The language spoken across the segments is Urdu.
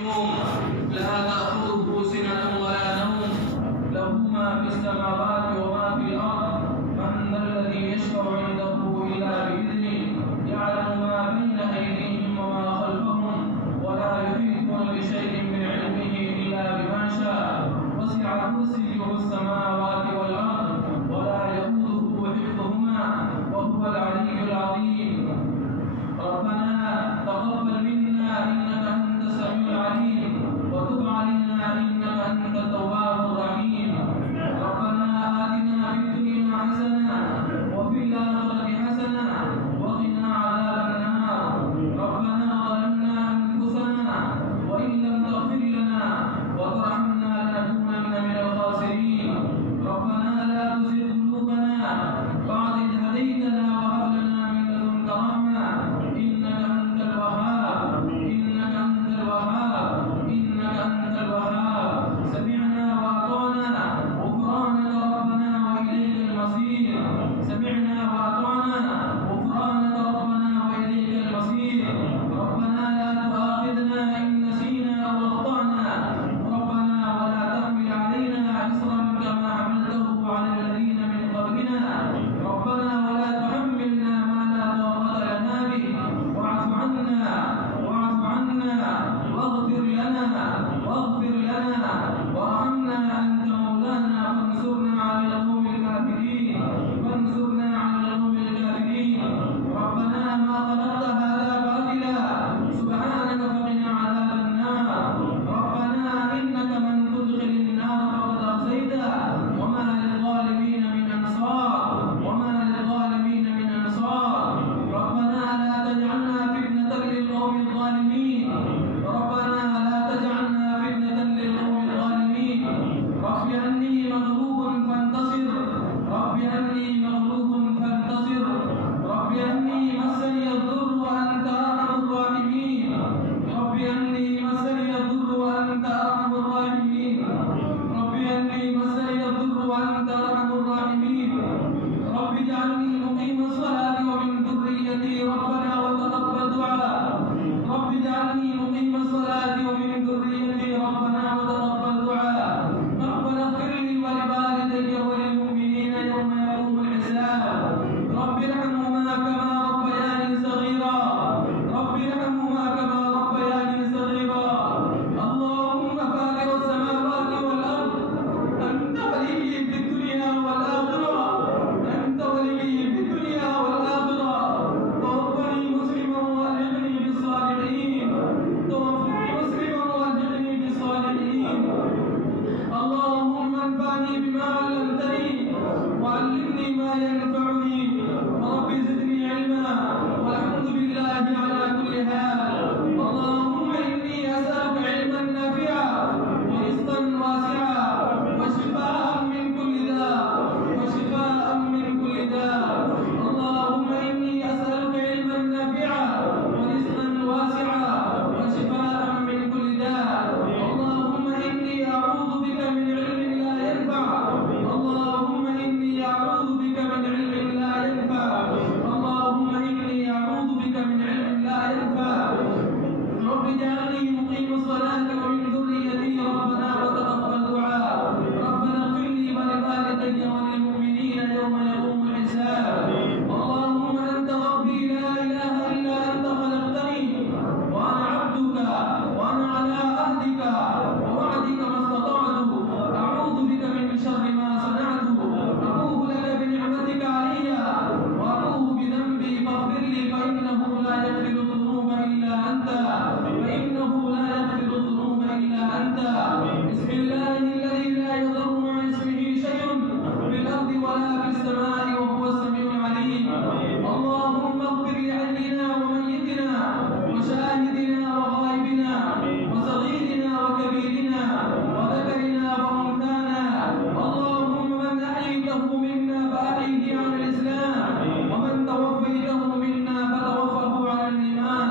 القيوم لا تأخذه سنة ولا نوم له ما في السماوات وما في الأرض من ذا الذي يشفع عنده إلا بإذنه يعلم ما بين أيديهم وما خلفهم ولا يحيطون بشيء من علمه إلا بما شاء وسع كرسيه السماوات والأرض ولا يؤوده حفظهما وهو العلي العظيم. ربنا تقبل منا إنك أنت السميع العليم وتب علينا إنك أنت التواب الرحيم. ربنا آتنا في الدنيا حسنة وفي الآخرة حسنة وقنا عذاب النار. ربنا ظلمنا أنفسنا وإن لم تغفر لنا وترحمنا لنكونن من الخاسرين. ربنا لا تزغ قلوبنا بعد إذ هديتنا وهب لنا من لدنك رحمة إنك أنت الوهاب إنك أنت الوهاب إنك أنت الوهاب. سمعنا وأطعنا غفرانك ربنا وإليك المصير. سمعنا وأطعنا غفرانك ربنا وإليك المصير. ربنا لا تؤاخذنا إن نسينا أو أخطأنا ربنا ولا تحمل علينا إصرا كما حملته على الذين من قبلنا ربنا ولا تحملنا ما لا طاقة لنا به واعف عنا واغفر لنا وارحمنا أنت مولانا فانصرنا على القوم الكافرين. ربنا ما خلقت هذا باطلا سبحانك فقنا عذاب النار. ربنا إنك من تدخل النار فقد أخزيته وما للظالمين من أنصار. ربنا لا تجعلنا فتنة للقوم الظالمين. رب أني مغلوب فانتصر. رب أني مسني الضر وأنت أرحم الراحمين. رب اجعلني مقيم الصلاة ومن ذريتي ربنا وتقبل دعاء. رب اجعلني مقيم الصلاة ومن ذريتي ربنا وتقبل دعاء. ربنا اغفر لي ولوالدي وللمؤمنين يوم يقوم الحساب. رب ارحمهما كما ربياني صغيرا. اللهم فاطر السماوات والأرض أنت ولي في الدنيا والآخرة. توفني مسلما وألحقني بالصالحين. اللهم انفعني بما علمتني وعلمني ما ينفعني. رب زدني علما والحمد لله على كل حال. اللهم إني أسألك علما نافعا ورزقا واسعا وشفاء من كل داء. اللهم إني أسألك علما نافعا ورزقا واسعا وشفاء من كل داء. اللهم إني أعوذ بك من علم لا ينفع. اللهم إني أعوذ بك من علم لا ينفع. رب اجعلني مقيم الصلاة ومن ذريتي ربنا وتقبل دعاء. ربنا اغفر لي ولوالدي وللمؤمنين يوم يقوم الحساب. اللهم أنت ربي لا إله إلا أنت خلقتني وأنا عبدك وأنا على عهدك ووعدك ما استطعت. أعوذ بك من شر ما صنعت. أبوء لك بنعمتك علي وأبوء بذنبي فاغفر لي فإنه لا يغفر الذنوب إلا أنت. بسم الله الذي لا يضر مع اسمه شيء في الأرض ولا في السماء وهو السميع العليم. اللهم اغفر لحينا وميتنا وشاهدنا وغائبنا وصغيرنا وكبيرنا وذكرنا وأنثانا. اللهم من أحييته منا فأحيه على الإسلام ومن توفيته منا فتوفه على الإيمان.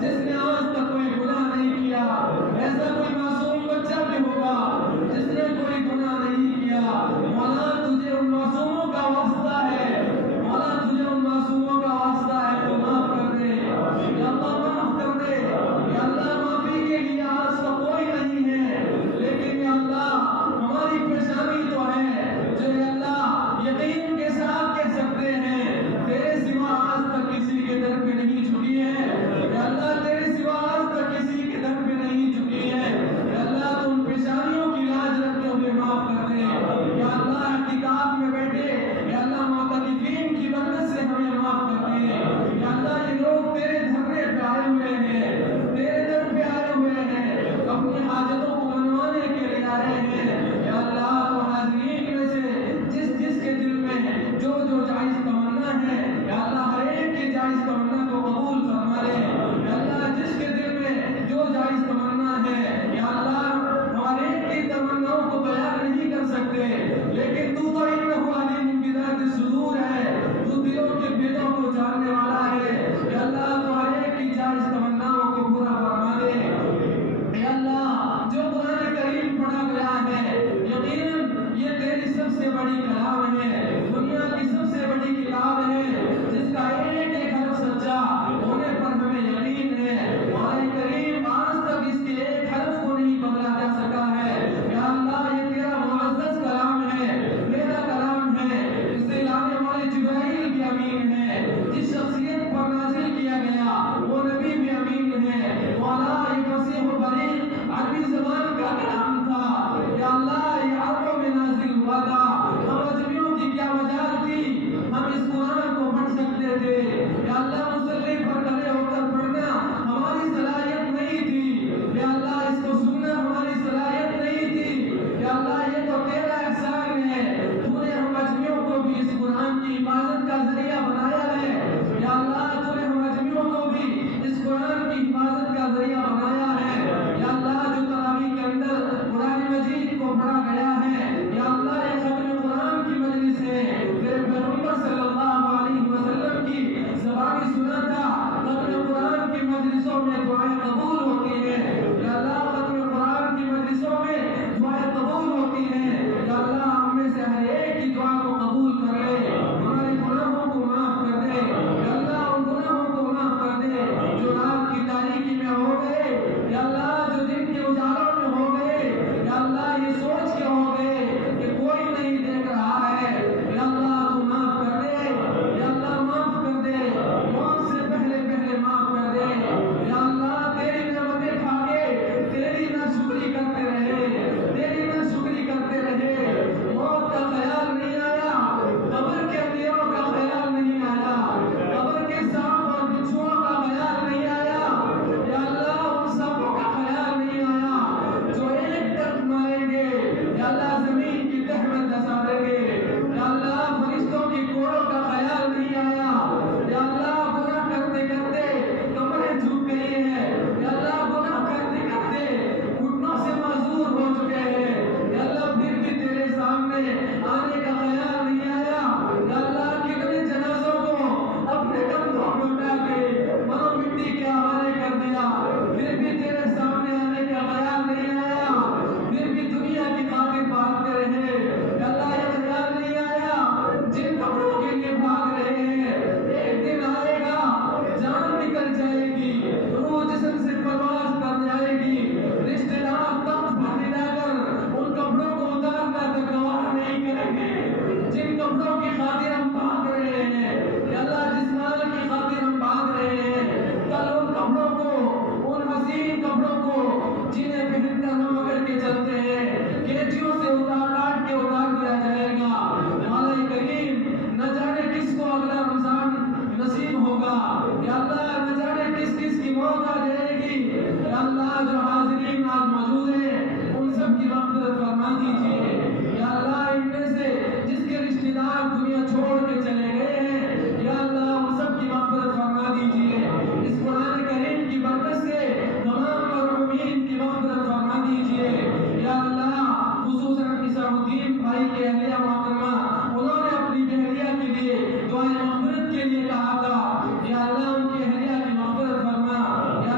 جس نے آج تک کوئی گناہ نہیں کیا، ایسا کوئی معصوم بچہ بھی ہوگا جس نے کوئی گناہ نہیں کیا، مولا تجھے ان معصوموں کا واسطہ ہے، مولا تجھے ان معصوموں کا واسطہ ہے، تو معاف کر دے یا اللہ، معاف کر دے یا اللہ۔ معافی کے لیے آج کا کوئی نہیں ہے، لیکن یا اللہ ہماری پریشانی تو ہے جو یا اللہ یقین کے ساتھ کہہ سکتے ہیں تیرے سوا آج تک کسی کے در پہ نہیں جھکی ہے، یا اللہ تیرے سوا آج تک کسی کے در پہ نہیں جھکی ہے، یا اللہ تو ان پریشانیوں کی لاج رکھتے ہوئے معاف کر دے، یا اللہ اعتکاف میں بیٹھے یا اللہ معتکفین کی برکت سے ہمیں معاف کر دے، یا اللہ یہ لوگ تیرے دھرنے پہ آئے ہوئے ہیں، تیرے در پہ آئے ہوئے ہیں، اپنی حاجتوں کو منوانے کے لیے آ رہے ہیں، یا اللہ تو حاضرین میں سے جس کے دل میں جو جائز تمنا ہے یا اللہ ہر ایک کی جائز تمنا کو قبول فرما لے، یا اللہ جس کے دل میں جو جائز تمنا ہے یا اللہ ہمارے ایک کی تمناؤں کو بیان نہیں کر سکتے، لیکن تو انہ علیم بذات الصدور ہے، تو دلوں کے بےدوں کو جاننے والا ہے، یا اللہ تو ہر ایک کی جائز تمناؤں کو پورا فرما دے، یا اللہ جو قرآن کریم پڑھا گیا ہے یقیناً یہ تیری سب سے بڑی کلام ہے، دنیا کی سب سے بڑی کتاب ہے، جس کا ایک ایک حرف سچا ہونے پر ہمیں یقین ہے، قرآن کریم آج تک اس کے ایک حرف کو نہیں بدلا جا سکا ہے، یا اللہ یہ تیرا معزز کلام ہے، تیرا کلام ہے، اسے لانے والے جبرائیل بھی امین ہے، جس شخصیت پر نازل کیا گیا وہ نبی بھی امین ہے، مولا یہ فصیح و بلیغ عربی زبان کا کلام تھا، یا اللہ یہ عربوں میں نازل ہوا تھا، ہم اجمیوں کی کیا مجال تھی، ہم اس قرآن کو پڑھ سکتے تھے، یا اللہ مصلی پر کھڑے ہو کر پڑھنا ہماری صلاحیت نہیں تھی، یا اللہ اس کو سننا ہماری صلاحیت نہیں تھی، یا اللہ یہ تو تیرا احسان ہے، تو نے ہم اجمیوں کو بھی اس قرآن کی حفاظت کا ذریعہ بنایا ہے، یا اللہ تو نے ہم اجمیوں کو بھی اس قرآن کی حفاظت کا ذریعہ بنایا ہے، یا اللہ جو تراویح کے اندر قرآن مجید کو پڑھا گیا ہے، یا اللہ یہ ختم قرآن کی مجلس ہے، تیرے پیغمبر صلی اللہ علیہ وسلم کی زبانی سنا تھا، ختم قرآن کی مجلسوں میں دعائیں قبول ہوتی ہیں، یا اللہ ختم قرآن کی مجلسوں میں دعائیں قبول ہوتی ہیں، یا اللہ ہم میں سے ہر ایک کی دعا کو قبول کر لے، ہمارے گناہوں کو معاف کر دے، یا اللہ ان گناہوں کو معاف کر دے جو رات کی تاریکی میں ہو گئے، یا اللہ جو دن کے اجالوں میں ہو گئے، یا اللہ یہ سوچ کے ہو گئے کہ کوئی نہیں دیکھ رہا ہے، یا اللہ تو معاف کر دے، یا اللہ معاف کر دے، موت سے پہلے معاف کر دے، یا اللہ تیری نعمتیں کھا کے تیری ناشکری کرتے رہے، موت کا خیال نہیں آیا، قبر کے اندھیروں کا خیال نہیں آیا، قبر کے سانپ اور بچھوؤں کا خیال نہیں آیا، یا اللہ ان سانپوں کا خیال نہیں آیا جو ایک تک ماریں گے، یا اللہ زمین کی تہ میں دھسا دیں گے، یا اللہ فرشتوں کی کوڑوں کا خیال نہیں آیا، یا اللہ گناہ کرتے کرتے کمریں جھک گئی ہیں، یا اللہ گناہ کرتے کرتے گھٹنوں سے معذور ہو چکے ہیں، یا اللہ پھر بھی تیرے سامنے آنے کا خیال نہیں آیا، یا اللہ کتنے جنازوں کو اپنے کندھوں پہ اٹھا کے مرو مٹی کے حوالے کر دیا، پھر بھی تیرے سامنے آنے کا خیال نہیں آیا، پھر بھی دنیا کی خاطر بھاگتے رہے، یا اللہ یہ خیال نہیں آیا جن کپڑوں کے لیے بھاگ رہے ہیں ایک دن آئے گا جان نکل جائے گی، روح جسم سے پرواز کر جائے گی، رشتے دار تخت پر لٹا کر ان کپڑوں کو اتارنا تک گوارا نہیں کریں گے، جن کپڑوں کی خاطر ہم بھاگ رہے ہیں، یا اللہ جس مال کی خاطر ہم بھاگ رہے ہیں، کل ان کپڑوں کو، ان حسین کپڑوں کو جنہیں پہن کر ہم اگر کے چلتے ہیں کیچیوں سے کاٹ کے اتار دیا جائے گا، مولا کریم نہ جانے کس کو اگلا رمضان نصیب ہوگا، یا اللہ نہ جانے کس کی موت آ جائے گی، یا اللہ جو حاضرین آج موجود ہیں ان سب کی مغفرت فرما دیجیے، یا اللہ ان میں سے جس کے رشتہ دار دنیا چھوڑ کے چلے گئے ہیں، یا اللہ ان سب کی مغفرت فرما دیجیے، اس قرآن کریم کی برکت سے تمام مرحومین کی مغفرت فرما دیجیے، یا اللہ خصوصاً نثار الدین بھائی کے اہلیہ محترمہ انہوں نے اپنی بہلیہ کے لیے دعائیں مغفرت کے لیے کہا تھا، یا اللہ ان کی اہلیہ کی مغفرت فرما، یا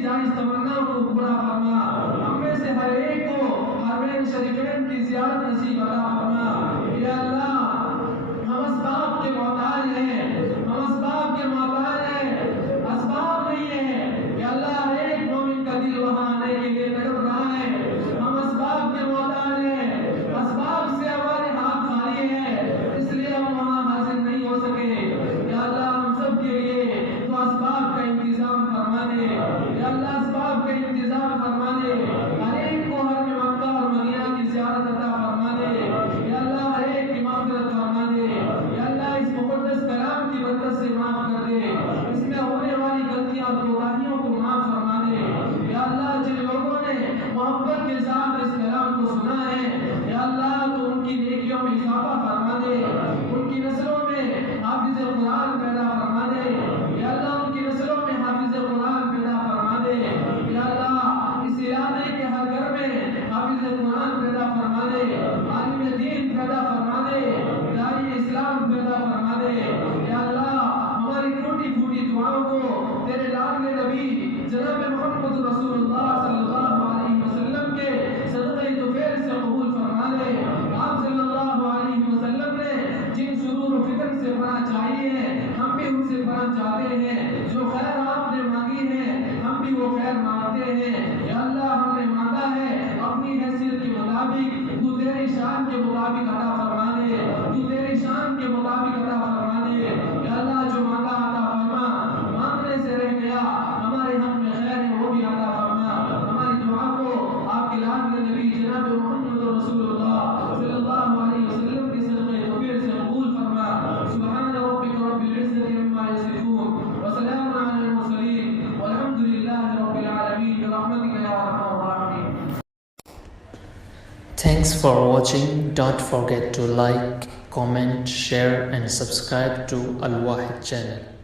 کی جائز تمنا کو پورا فرما. ہم میں سے ہر ایک کو حرمین شریفین کی زیارت نصیب عطا فرما. یا اللہ ہم اسباب کے محتاج ہیں, ہم اسباب کے محتاج ہیں, اسباب نہیں ہیں. یا اللہ ہر ایک مومن کا دل وہاں آنے کے لیے تڑپ رہا ہے. ہم اسباب کے محتاج ہیں, اسباب سے ہمارے ہاتھ خالی ہیں, اس لیے ہم وہاں حاضر نہیں ہو سکے. یا اللہ ہم سب کے لیے تو اسباب کا انتظام فرما دے. یا اللہ اسباب کا انتظام فرما دے. ہر ایک کو ہر مکہ اور مدینہ کی زیارت عطا فرما دے. یا اللہ ہر ایک کی مغفرت فرما دے. یا اللہ اس مقدس کلام کی برکت سے معاف کر دے. اس میں ہونے والی غلطیاں اور کوتاہیوں کو معاف فرما دے. یا اللہ جن لوگوں نے محبت کے ساتھ اس کلام کو سنا ہے, یا اللہ تو ان کی نیکیوں میں اضافہ فرما دے. ان کی نسلوں میں حافظ قرآن پیدا فرما دے. یا اللہ ان کی نسلوں میں حافظ قرآن پیدا فرما دے. یا اللہ اس علاقے کے ہر گھر میں حافظ قرآن پیدا فرما دے, عالم دین پیدا فرما دے, داعی اسلام پیدا فرما دے. یا اللہ ہماری ٹوٹی پھوٹی دعاؤں کو تیرے لاڈلے نبی جناب محمد رسول اللہ صلی اللہ علیہ وسلم کے صدقہ طفیل سے قبول فرما دے. آپ صلی اللہ علیہ وسلم نے جن شرور و فتن سے پناہ چاہیے ہیں, ہم بھی ان سے پناہ چاہتے ہیں. جو خیر آپ نے مانگی ہے ہم بھی وہ خیر مانگتے ہیں. یا اللہ ہم نے مانگا ہے اپنی حیثیت کے مطابق, تو تیری شان کے مطابق عطا فرما دے. تو تیری شان کے مطابق عطا فرما دے. یا اللہ جو مانگا عطا فرما, مانگنے سے رہ گیا ہمارے حق میں خیر ہے وہ بھی عطا فرما. ہماری دعا کو آپ کے لاڈلے نبی جناب محمد رسول اللہ صلی اللہ علیہ وسلم کے صدقہ طفیل سے قبول فرما. سبحان ربک رب العزة عما یصفون وسلام علی المرسلین والحمد للہ رب العالمین برحمتک یا ارحم الراحمین. Thanks for watching. Don't forget to like, comment, share and subscribe to Al Wahid channel.